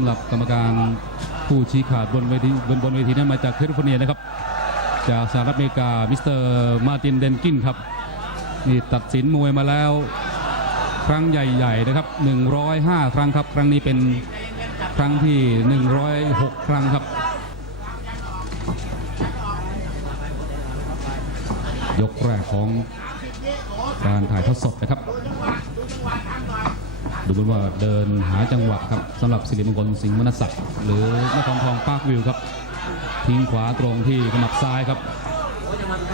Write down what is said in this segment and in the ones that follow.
ำหรับกรรมการผู้ชี้ขาดบนเวทีบนบนเวทีนั้นมาจากแคลิฟอร์เนียนะครับ จากสหรัฐอเมริกามิสเตอร์มาตินเดนกินครับนี่ตัดสินมวยมาแล้ว ครั้งใหญ่ๆนะครับ 105 ครั้งครับ ครั้งนี้เป็นครั้งที่ 106 ครั้งครับ ยกแรกของการถ่ายทอดสดนะครับ ดูเหมือนว่าเดินหาจังหวะครับสำหรับสิริมงคลสิงห์มนศักดิ์หรือนครทองปาร์ควิวครับ ทิ้งขวาตรงที่ขมับซ้ายครับ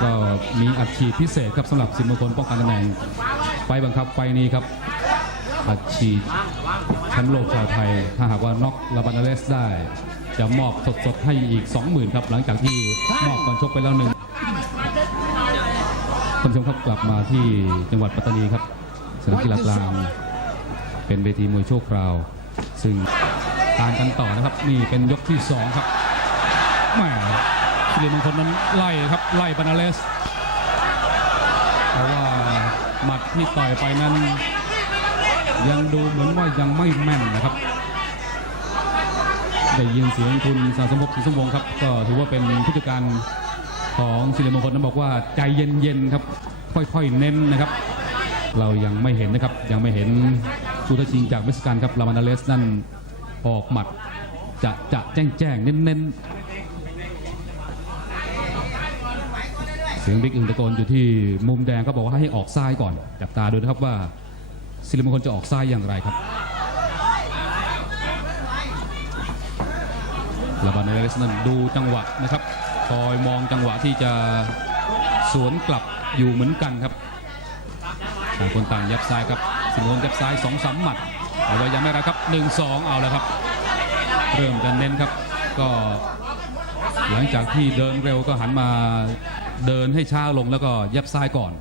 ก็มีอัดฉีดพิเศษครับสำหรับสิริมงคลป้องกันตำแหน่งไฟบังคับไฟนี้ครับ อัดฉีดแชมป์โลกชาวไทย ถ้าหากว่าน็อกลาบานาเลสได้ จะมอบสดๆให้อีก 20,000ครับหลังจากที่มอบก่อนชกไปแล้วหนึ่งท่านผู้ชมครับกลับมาที่จังหวัดปัตตานีครับสนามกีฬากลาง เป็นเวทีมวยโชคราว ซึ่งตามกันต่อนะครับ นี่เป็นยกที่ 2 ครับแหมสิริมงคลนั้นไล่ครับ ไล่บานาเลส เพราะว่าหมัดที่ต่อยไปนั้น ยังดูเหมือนว่ายังไม่แม่นนะครับได้ยินเสียงคุณสาสมภพศรีสมวงครับ ก็ถือว่าเป็นผู้จัดการของสิริมงคลนั้นบอกว่าใจเย็นๆครับ ค่อยๆเน้นนะครับ เรายังไม่เห็นนะครับยังไม่เห็น ผู้ท้าชิงจากเม็กซิกันครับลามานาเลสนั่นออกหมัดจะจะแจ้งแจ้งๆเน้นๆเสียงบิ๊กอึงตะโกนอยู่ที่มุมแดงเขาบอกว่าให้ออกซ้ายก่อน จับตาดูนะครับว่าสิริมงคลจะออกซ้ายอย่างไรครับลาบานาเลสนั้นดูจังหวะนะครับ คอยมองจังหวะที่จะสวนกลับอยู่เหมือนกันครับต่างคนต่างยับซ้ายครับ สิงห์นยับซ้ายสองสามหมัดเอาไว้ยังไม่ไรครับหนึ่งสองเอาแล้วครับ เริ่มจะเน้นครับ ก็หลังจากที่เดินเร็วก็หันมาเดินให้ช้าลงแล้วก็ยับซ้ายก่อน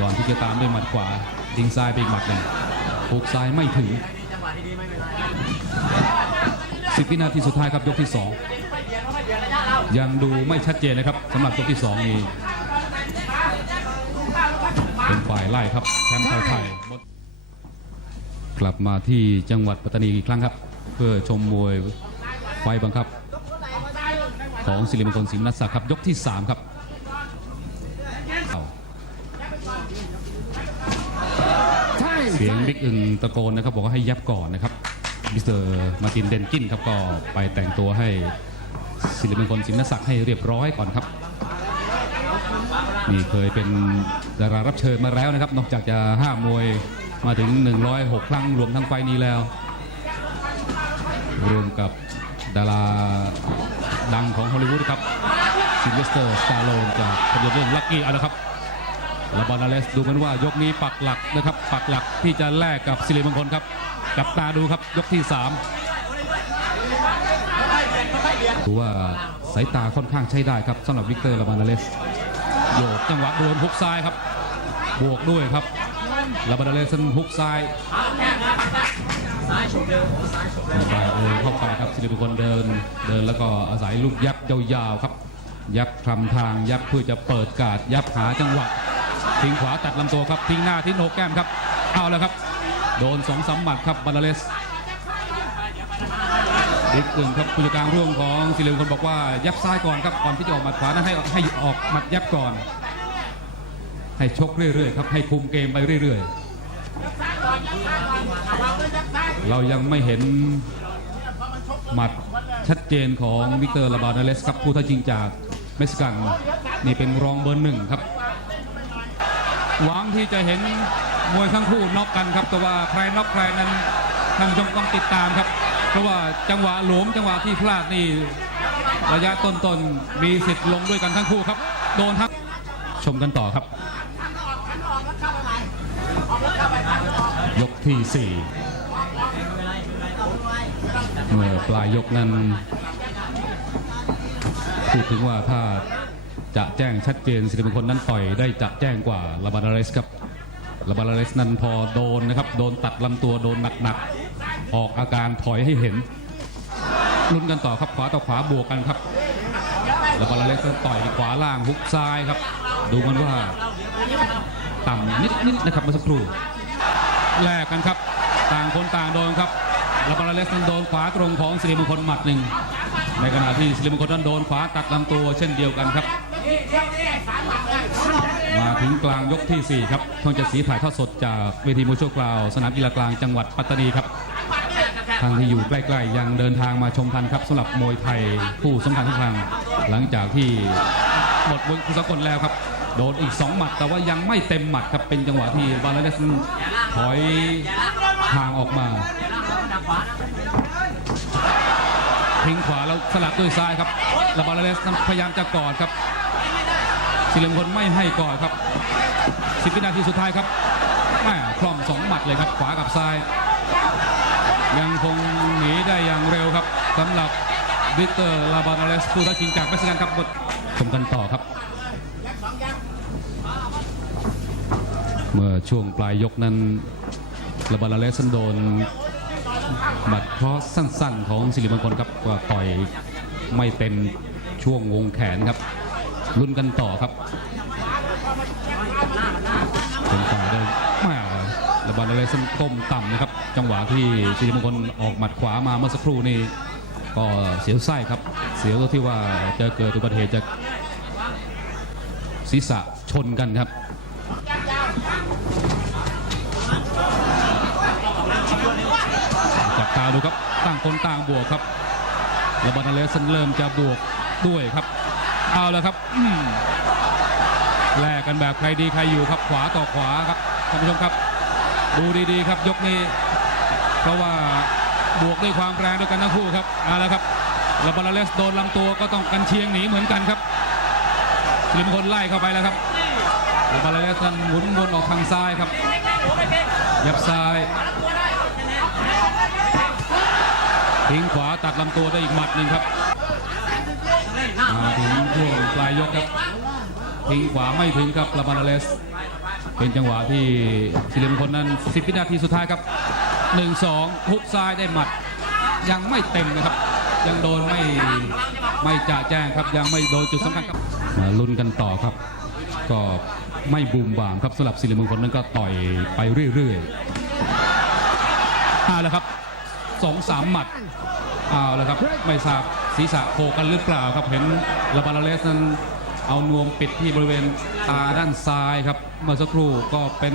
ก่อนที่จะตามด้วยหมัดขวาทิ้งซ้ายไปอีกหมัดหนึ่งผูกซ้ายไม่ถึงสิบวินาทีสุดท้ายครับยกที่2ยังดูไม่ชัดเจนนะครับสำหรับยกที่2นี้เป็นฝ่ายไล่ครับแชมป์ไทยไทยหมด กลับมาที่จังหวัดปัตตานีอีกครั้งครับ เพื่อชมมวยไฟบังคับ ของศิริมงคลสิงห์นัสสักดิ์ครับ ยกที่ 3 ครับเสียงบิ๊กอึงตะโกนนะครับ บอกว่าให้ยับก่อนนะครับมิสเตอร์มาตินเดนกินครับก็ไปแต่งตัวให้ศิริมงคลสิงห์นศักดิ์ให้เรียบร้อยก่อนครับนี่เคยเป็นดารารับเชิญมาแล้วนะครับ นอกจากจะห้ามมวย มาถึง 106 ครั้งรวมทั้งไฟนี้แล้ว รวมกับดาราดังของฮอลลีวูดครับซิลเวสเตอร์สตาร์โลนจากภาพยนตร์เรื่องลักกี้เอาละครับลาบานาเลสดูเหมือนว่ายกนี้ปักหลักนะครับ ปักหลักที่จะแลกกับสิริมงคลครับจับตาดูครับยกที่ 3 ดูว่าสายตาค่อนข้างใช้ได้ครับสำหรับวิกเตอร์ลาบานาเลสโยกจังหวะโดนฮุกซ้ายครับ บวกด้วยครับ ลาบานาเลสันฮุกซ้ายไปเออเข้าไปครับสิริมงคลเดินเดินแล้วก็อาศัยลูกยับยาวๆครับ ยับคลำทางยับเพื่อจะเปิดการดยับหาจังหวะทิ้งขวาตัดลำตัวครับทิ้งหน้าทิ้งโหนกแก้มครับ เอาแล้วครับ โดนสองสามหมัดครับบาลาเลสบิ๊กอึ่งครับผู้จัดการร่วมของสิริมงคลบอกว่ายับซ้ายก่อนครับก่อนที่จะออกหมัดขวานั้นให้ให้ออกหมัดยับก่อน ให้ชกเรื่อยๆครับให้คุมเกมไปเรื่อยๆ เรายังไม่เห็นหมัดชัดเจนของวิกเตอร์ลาบานาเลสครับผู้ท้าชิงจากเม็กซิกันนี่เป็นรองเบอร์หนึ่งครับหวังที่จะเห็นมวยทั้งคู่น็อกกันครับ แต่ว่าใครน็อกใครนั้นท่านผู้ชมต้องติดตามครับ เพราะว่าจังหวะหลวมจังหวะที่พลาดนี่ระยะต้นๆมีสิทธิ์ลงด้วยกันทั้งคู่ครับ โดนทั้งชมกันต่อครับ ยกที่ 4 เมื่อปลายยกนั้นพูดถึงว่าถ้าจะแจ้งชัดเจนสิริมงคลนั้นต่อยได้จะแจ้งกว่าลาบานาเรสครับลาบานาเรสนั้นพอโดนนะครับ โดนตัดลำตัวโดนหนักๆ ออกอาการถอยให้เห็นลุ้นกันต่อครับขวาต่อขวาบวกกันครับลาบานาเรสต่อยขวาล่างฮุกซ้ายครับ ดูมันว่าต่ำนิดๆนะครับเมื่อสักครู่ แลกกันครับ ต่างคนต่างโดนครับลาบาราเลสนั้นโดนขวาตรงของสิริมงคลหมัดหนึ่ง ในขณะที่สิริมงคลนั้นโดนขวาตัดลำตัวเช่นเดียวกันครับ มาถึงกลางยกทีสี่4 ครับช่องจ็ดสีถ่ายทอดสดจากเวทีมวยชั่วคราว สนามกีฬากลางจังหวัดปัตตานีครับทางที่อยู่ใกล้ๆยังเดินทางมาชมทันครับสำหรับมวยไทยผู้สำคัญทุกครั้งหลังจากที่หมดมวยคุสกลแล้วครับ โดนอีก 2 หมัดแต่ว่ายังไม่เต็มหมัดครับเป็นจังหวะที่บาลาเลสถอยห่างออกมาทิ้งขวาแล้วสลับด้วยซ้ายครับแล้วบาลาเลสพยายามจะกอดครับสิริมคลไม่ให้กอดครับ10วินาทีสุดท้ายครับแม่คล่อมสองหมัดเลยครับขวากับซ้าย ยังคงหนีได้อย่างเร็วครับสำหรับวิกเตอร์ลาบานาเลสผู้ท้าชิงจากเม็กซิกันครับชมกันต่อครับ เมื่อช่วงปลายยกนั้นลาบานาเลสันโดนหมัดเพราะสั้นๆ ของสิริมงคลครับก็ต่อยไม่เต็มช่วงวงแขนครับลุ้นกันต่อครับเป็นฝ่ายเดินมาระบาดอะไรซึ่งก้มต่ำนะครับ จังหวะที่สิริมงคลออกหมัดขวามาเมื่อสักครู่นี้ก็เสียวไส้ครับ เสียวที่ว่าจะเกิดอุบัติเหตุจากศีรษะชนกันครับ ตาดูครับต่างคนต่างบวกครับแล้วบอลนาเลสันเริ่มจะบวกด้วยครับ เอาแล้วครับแลกกันแบบใครดีใครอยู่ครับขวาต่อขวาครับท่านผู้ชมครับ ดูดีๆครับยกนี้ เพราะว่าบวกด้วยความแรงด้วยกันทั้งคู่ครับเอาแล้วครับล้วบอลนาเลสโดนลำตัวก็ต้องกันเชียงหนีเหมือนกันครับสิริมงคลไล่เข้าไปแล้วครับล้วบอลนาเลสนั้นหมุนวนออกทางซ้ายครับยับซ้าย ทิ้งขวาตัดลำตัวได้อีกหมัดหนึ่งครับมาถึงช่วงปลายยกครับ ทิ้งขวาไม่ถึงกับลาบานาเลส เป็นจังหวะที่สิริมงคลนั้น 10 วินาทีสุดท้ายครับ 1-2 ฮุกซ้ายได้หมัด ยังไม่เต็มนะครับ ยังโดนไม่ไม่จ่าแจ้งครับ ยังไม่โดนจุดสำคัญครับมาลุ้นกันต่อครับ ก็ไม่บูมบามครับสำหรับสิริมงคลนั้นก็ต่อยไปเรื่อยๆเอาละครับ สองสามหมัดเอาแล้วครับไม่ทราบศีรษะโขกกันหรือเปล่าครับเห็นลาบาลาเลสนั้นเอานวมปิดที่บริเวณตาด้านซ้ายครับ เมื่อสักครู่ก็เป็น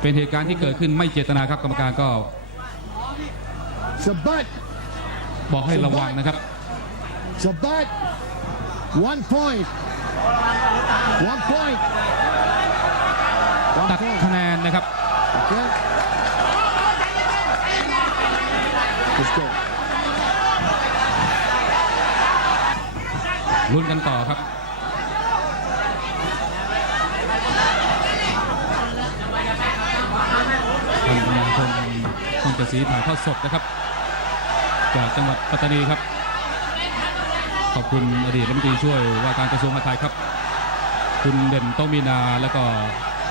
เป็นเหตุการณ์ที่เกิดขึ้นไม่เจตนาครับกรรมการก็ Sabat, บอกให้ระวังนะครับ Sabat, one point. One point. ตัดคะแนนนะครับ ลุ้นกันต่อครับท่านกำลังชมช่องจ็ดสีถ่ายทอดสดนะครับ จากจังหวัดปัตตานีครับ ขอบคุณอดีตรัฐมนตรีช่วยว่าการกระทรวงมหาดไทยครับ คุณเด่นโตมีนาแล้วก็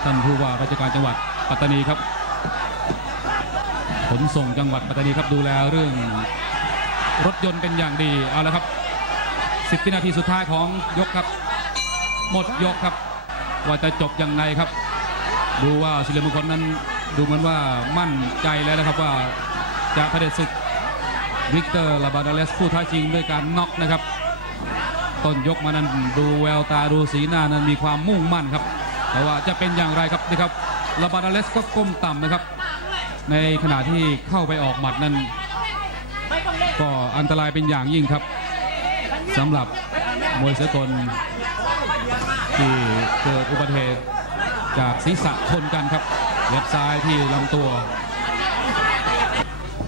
ท่านผู้ว่าราชการจังหวัดปัตตานีครับ ขนส่งจังหวัดปัตตานีครับดูแลเรื่องรถยนต์เป็นอย่างดีเอาละครับ10วินาทีสุดท้ายของยกครับ หมดยกครับ ว่าจะจบย่างไรครับ ดูว่าศิลปมงคลนั้นดูเหมือนว่ามั่นใจแล้วนะครับว่าจะเผด็จศึกวิกเตอร์ลาบาดาเลสผู้ท้าชิงด้วยการน็อกนะครับ ต้นยกมานั้นดูแววตาดูสีหน้านั้นมีความมุ่งมั่นครับแต่ว่าจะเป็นอย่างไรครับนี่ครับลาบาดาเลสก็ก้มต่ำนะครับ ในขณะที่เข้าไปออกหมัดนั้น ก็อันตรายเป็นอย่างยิ่งครับสำหรับมวยสากลที่เกิดอุบัติเหตุจากศีรษะชนกันครับเล็บซ้ายที่ลำตัว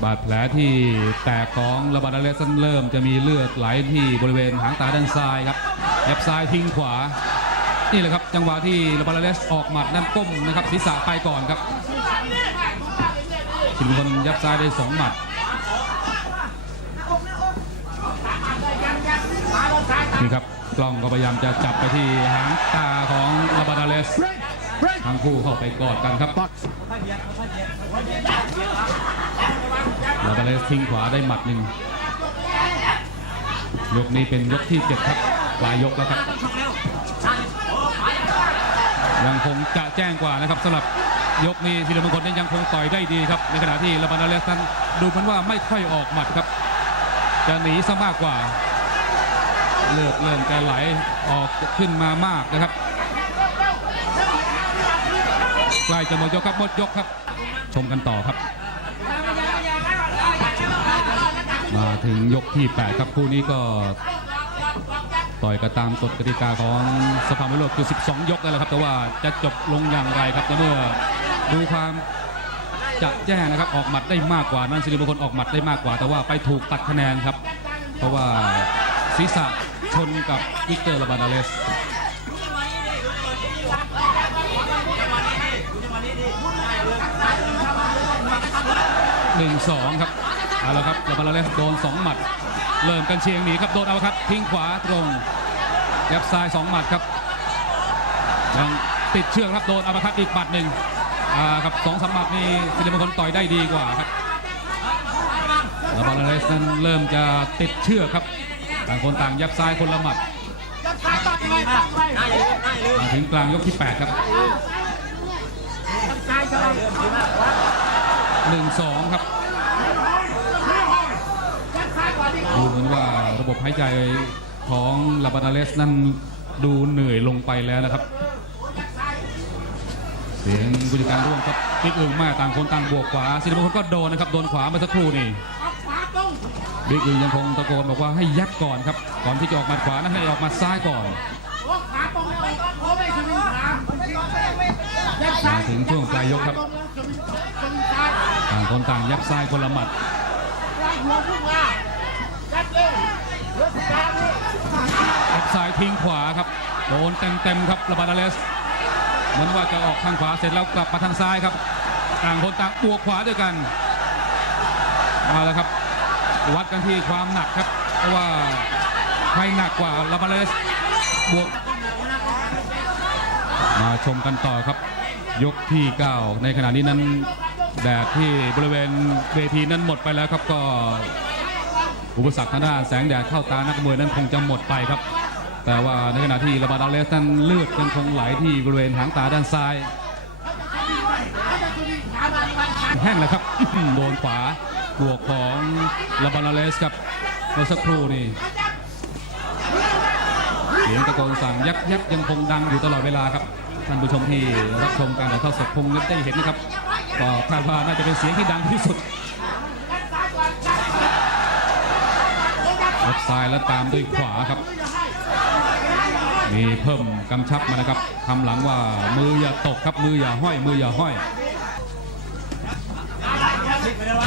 บาดแผลที่แตกของระบาดาเลสันเริ่มจะมีเลือดไหลที่บริเวณหางตาด้านซ้ายครับเล็บซ้ายทิ้งขวา นี่แหละครับ จังหวะที่ระบาดาเลสออกหมัดนั้นก้มนะครับศีรษะไปก่อนครับ ชินคนยับซ้ายได้สองหมัดนี่ครับกล้องก็พยายามจะจับไปที่หางตาของลาบาดาเลสทั้งคู่เข้าไปกอดกันครับลาบาดาเลสทิ้งขวาได้หมัดหนึ่งยกนี้เป็นยกที่เจ็ดครับปลายยกแล้วครับยังคงจะแจ้งกว่านะครับสำหรับ ยกนี้ศิลปมงคลนั้นยังคงต่อยได้ดีครับ ในขณะที่ลาบานาเลสนั้นดูเหมือนว่าไม่ค่อยออกหมัดครับ จะหนีซะมากกว่า เลือดเริ่มจะไหลออกขึ้นมามากนะครับใกล้จะหมดยกครับหมดยกครับ ชมกันต่อครับ มาถึงยกที่ 8 ครับคู่นี้ก็ต่อยกันตามกฎกติกาของสภามวยโลกคือ 12 ยกแหละครับ แต่ว่าจะจบลงอย่างไรครับในเมื่อ ดูความจะแจ้งนะครับออกหมัดได้มากกว่านั้นสิริมงคลออกหมัดได้มากกว่า แต่ว่าไปถูกตัดคะแนนครับ เพราะว่าศีรษะชนกับวิกเตอร์ลาบานาเลสหนึ่งสองครับเอาละครับลาบานาเลสโดนสองหมัด เริ่มกันเชียงหนีครับโดนเอาครับ ทิ้งขวาตรงยับซ้ายสองหมัดครับยังติดเชือกครับโดนอัปคัตอีกหมัดหนึ่ง ครับสองสามหมัดนี่สิริมงคลต่อยได้ดีกว่าครับลาบานาเลสนั้นเริ่มจะติดเชือกครับ ต่างคนต่างยับซ้ายคนละหมัดมาถึงกลางยกที่ 8 ครับหนึ่งสองครับดูเหมือนว่าระบบหายใจของลาบานาเลสนั้นดูเหนื่อยลงไปแล้วนะครับ เสียงผู้จัดการร่วมครับบิ๊กอึ่งมากต่างคนต่างบวกขวาสิริมงคลก็โดนนะครับโดนขวาเมื่อสักครู่นี่บิ๊กอึงยังคงตะโกนบอกว่าให้ยัดก่อนครับก่อนที่จะออกมัดขวานะให้ออกมาซ้ายก่อนมาถึงช่วงปลายยกครับต่างคนต่างยับซ้ายคนละหมัดออกซ้ายทิ้งขวาครับโดนเต็มๆครับลาบานาเลส เหมือนว่าจะออกทางขวาเสร็จแล้วกลับมาทางซ้ายครับ ต่างคนต่างบวกขวาด้วยกันมาแล้วครับ วัดกันที่ความหนักครับ เพราะว่าใครหนักกว่าลาบานาเลสบวก มาชมกันต่อครับ ยกที่ 9 ในขณะนี้นั้นแดดที่บริเวณเวทีนั้นหมดไปแล้วครับก็อุปสรรคทางด้านแสงแดดเข้าตานักมวยนั้นคงจะหมดไปครับ แต่ว่าในขณะที่ลาบาดาเลสนั้นเลือดยังคงไหลที่บริเวณหางตาด้านซ้าย แห้งเลยครับ โดนขวาบวกของลาบาดาเลสครับเมื่อสักครู่นี่เสียงตะโกนสั่งยักยักยังคงดังอยู่ตลอดเวลาครับท่านผู้ชมที่รับชมการถ่ายทอดสดคงได้เห็นนะครับก็คาดว่าน่าจะเป็นเสียงที่ดังที่สุดรับซ้ายแล้วตามด้วยขวาครับ มีเพิ่มกำชับมานะครับคำหลังว่ามืออย่าตกครับมืออย่าห้อย มืออย่าห้อย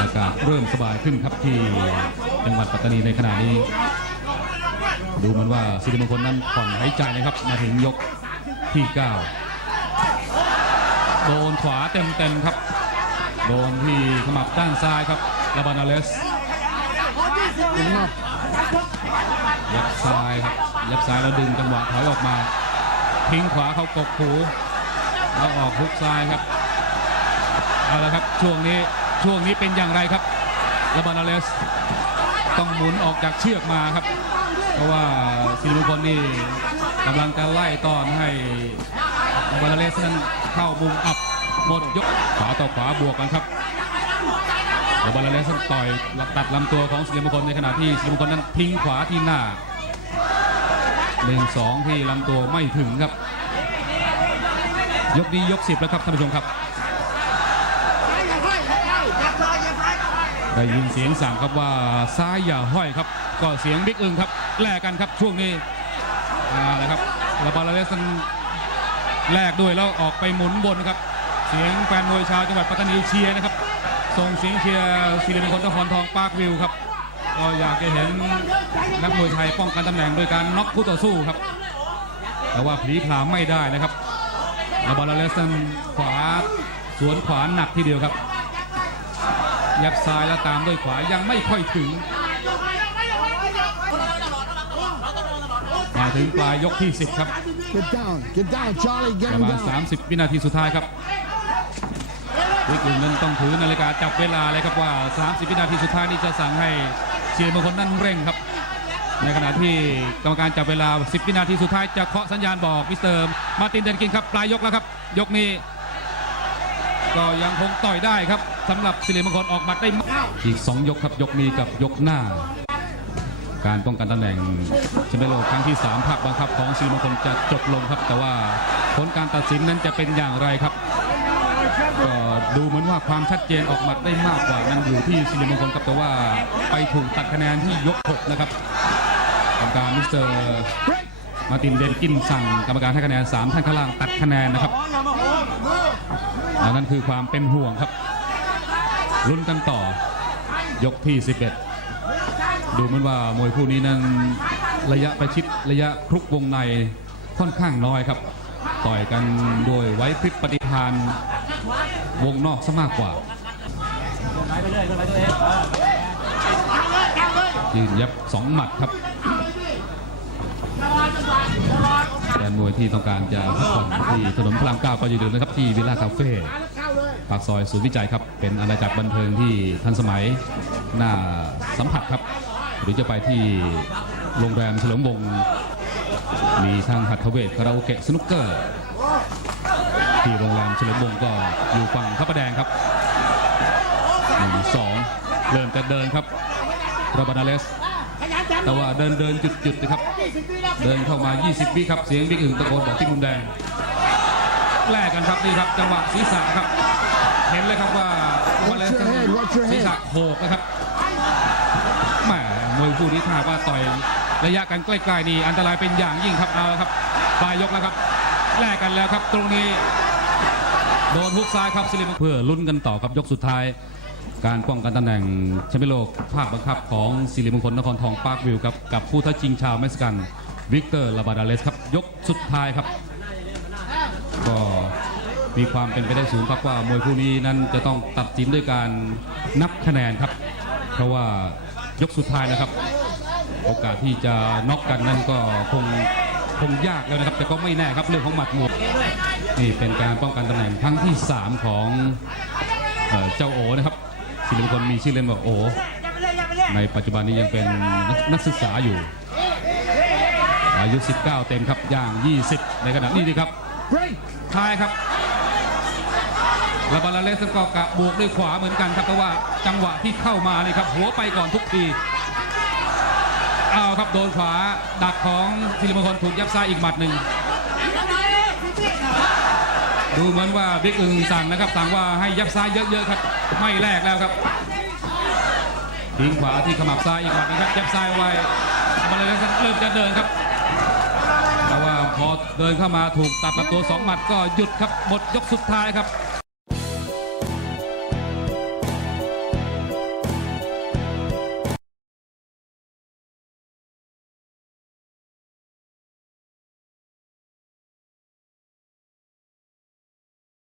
อากาศเริ่มสบายขึ้นครับที่จังหวัดปัตตานีในขณะนี้ ดูมันว่าสิริมงคลนั้นผ่อนหายใจนะครับมาถึงยกที่9โดนขวาเต็มๆครับ โดนที่ขมับด้านซ้ายครับลาบานาเลส ยับซ้ายครับยับซ้ายแล้วดึงจังหวะถอยออกมา ทิ้งขวาเข้ากกหูแล้วออกฮุกซ้ายครับเอาละครับช่วงนี้ช่วงนี้เป็นอย่างไรครับลาบานาเลสต้องหมุนออกจากเชือกมาครับ เพราะว่าซิลิมงคลนี่กำลังจะไล่ตอนให้ลาบานาเลสนั้นเข้ามุมอับหมดยกขวาต่อขวาบวกกันครับ ลาบาลาเลสต่อยตัดลำตัวของสิริมงคลในขณะที่สิริมงคลนั้นทิ้งขวาที่หน้าหนึ่งสองที่ลำตัวไม่ถึงครับ ยกนี้ยกสิบแล้วครับท่านผู้ชมครับได้ยินเสียงสั่งครับว่าซ้ายอย่าห้อยครับ ก็เสียงบิ๊กอึงครับแลกกันครับช่วงนี้อ่านะครับลาบาลาเลสแลกด้วยแล้วออกไปหมุนบนครับ เสียงแฟนมวยชาวจังหวัดปัตตานีเชียร์นะครับ ส่งเสียงเชียร์ศิริมงคลนครทองปาร์ควิวครับ ก็อยากจะเห็นนักมวยไทยป้องกันตำแหน่งโดยการน็อกคู่ต่อสู้ครับ แต่ว่าผีผลามไม่ได้นะครับลาบาลาเลสนั้นขวาสวนขวาหนักทีเดียวครับ ยับซ้ายแล้วตามด้วยขวายังไม่ค่อยถึง มาถึงปลายยกที่ 10 ครับ Get down. Get down, Charlie. Get ประ him มาณ down. 30 วินาทีสุดท้ายครับ วิกฤตนั้นต้องถือนาฬิกาจับเวลาเลยครับว่า 30 วินาทีสุดท้ายนี้จะสั่งให้เชียร์บางคนนั้นเร่งครับ ในขณะที่กรรมการจับเวลา 10 วินาทีสุดท้ายจะเคาะสัญญาณบอกมิสเตอร์มาตินเดนกินครับปลายยกแล้วครับ ยกนี้ ก็ยังคงต่อยได้ครับสำหรับสิริมงคลออกหมัดได้มากอีก 2 ยกครับยกนี้กับยกหน้า การป้องกันตำแหน่งแชมเปี้ยนโลกครั้งที่3ภาคบังคับของสิริมงคลจะจบลงครับ แต่ว่าผลการตัดสินนั้นจะเป็นอย่างไรครับ ก็ดูเหมือนว่าความชัดเจนออกหมัดได้มากกว่านั้นอยู่ที่สิริมงคลครับแต่ว่าไปถูกตัดคะแนนที่ยก6นะครับกรรมการมิสเตอร์มาตินเดนกินสั่งกรรมการให้คะแนน3ท่านข้างล่างตัดคะแนนนะครับอันนั้นคือความเป็นห่วงครับลุ้นกันต่อยกที่ 11 ดูเหมือนว่ามวยคู่นี้นั้นระยะประชิดระยะครุกวงในค่อนข้างน้อยครับ ต่อยกันโดยไว้พริบปฏิภาณ วงนอกซะมากกว่ายืนยับสองหมัดครับแฟนมวยที่ต้องการจะพักผ่อนที่ถนนพระรามเก้าก็อย่าลืมนะครับที่วิลล่าคาเฟ่ปากซอยศูนย์วิจัยครับ เป็นอาณาจักรบันเทิงที่ทันสมัยน่าสัมผัสครับ หรือจะไปที่โรงแรมเฉลิมวงศ์มีทั้งหัตถเวทคาราโอเกะสนุกเกอร์ ที่โรงแรมเฉลิมวงศ์ก็อยู่ฝั่งพระประแดงครับหนึ่งสองเริ่มจะเดินครับราบานาเลสแต่ว่าเดินเดินจุดจุดนะครับ เดินเข้ามา 20 วิครับ เสียงบิ๊กอึ่งตะโกนบอกที่มุมแดงแลกกันครับนี่ครับจังหวะศีรษะครับ เห็นเลยครับว่า Watch your head, watch your ศีรษะ head โขกนะครับแหมมวยคู่นี้ถ้าหากว่าต่อยระยะกันใกล้ๆนี่อันตรายเป็นอย่างยิ่งครับเอาละครับปลายยกแล้วครับแลกกันแล้วครับ ตรงนี้ โดนฮุกซ้ายครับสิริมงคลเพื่อลุ้นกันต่อครับยกสุดท้าย การป้องกันตำแหน่งแชมเปี้ยนโลกภาคบังคับของสิริมงคลนครทองปาร์ควิวครับกับผู้ท้าชิงชาวเม็กซิกันวิกเตอร์ลาบาดาเลสครับยกสุดท้ายครับ ก็มีความเป็นไปได้สูงครับว่ามวยคู่นี้นั้นจะต้องตัดสินด้วยการนับคะแนนครับ เพราะว่ายกสุดท้ายแล้วครับ โอกาสที่จะน็อกกันนั้นก็คง คงยากแล้วนะครับ แต่ก็ไม่แน่ครับเรื่องของหมัดหมวกนี่เป็นการป้องกันตำแหน่งครั้งที่ 3 ของเออเจ้าโอนะครับศิลปกรมีชื่อเล่นว่าโอ ในปัจจุบันนี้ยังเป็นนักนักศึกษาอยู่ อายุ 19 เต็มครับย่าง 20 ในขณะนี้ดีครับท้ายครับลาบาลาเลสก็กะบวกด้วยขวาเหมือนกันครับแต่ว่าจังหวะที่เข้ามานี่ครับหัวไปก่อนทุกที เอาครับโดนขวาดักของศิริมงคลถูกยับซ้ายอีกหมัดหนึ่งดูเหมือนว่าบิ๊กอึงสั่งนะครับสั่งว่าให้ยับซ้ายเยอะๆครับไม่แลกแล้วครับทิ้งขวาที่ขมับซ้ายอีกหมัดนะครับยับซ้ายไว้ลาบาลาเลสเริ่มจะเดินครับแต่ว่าพอเดินเข้ามาถูกตัดประตูสองหมัดก็หยุดครับหมดยกสุดท้ายครับ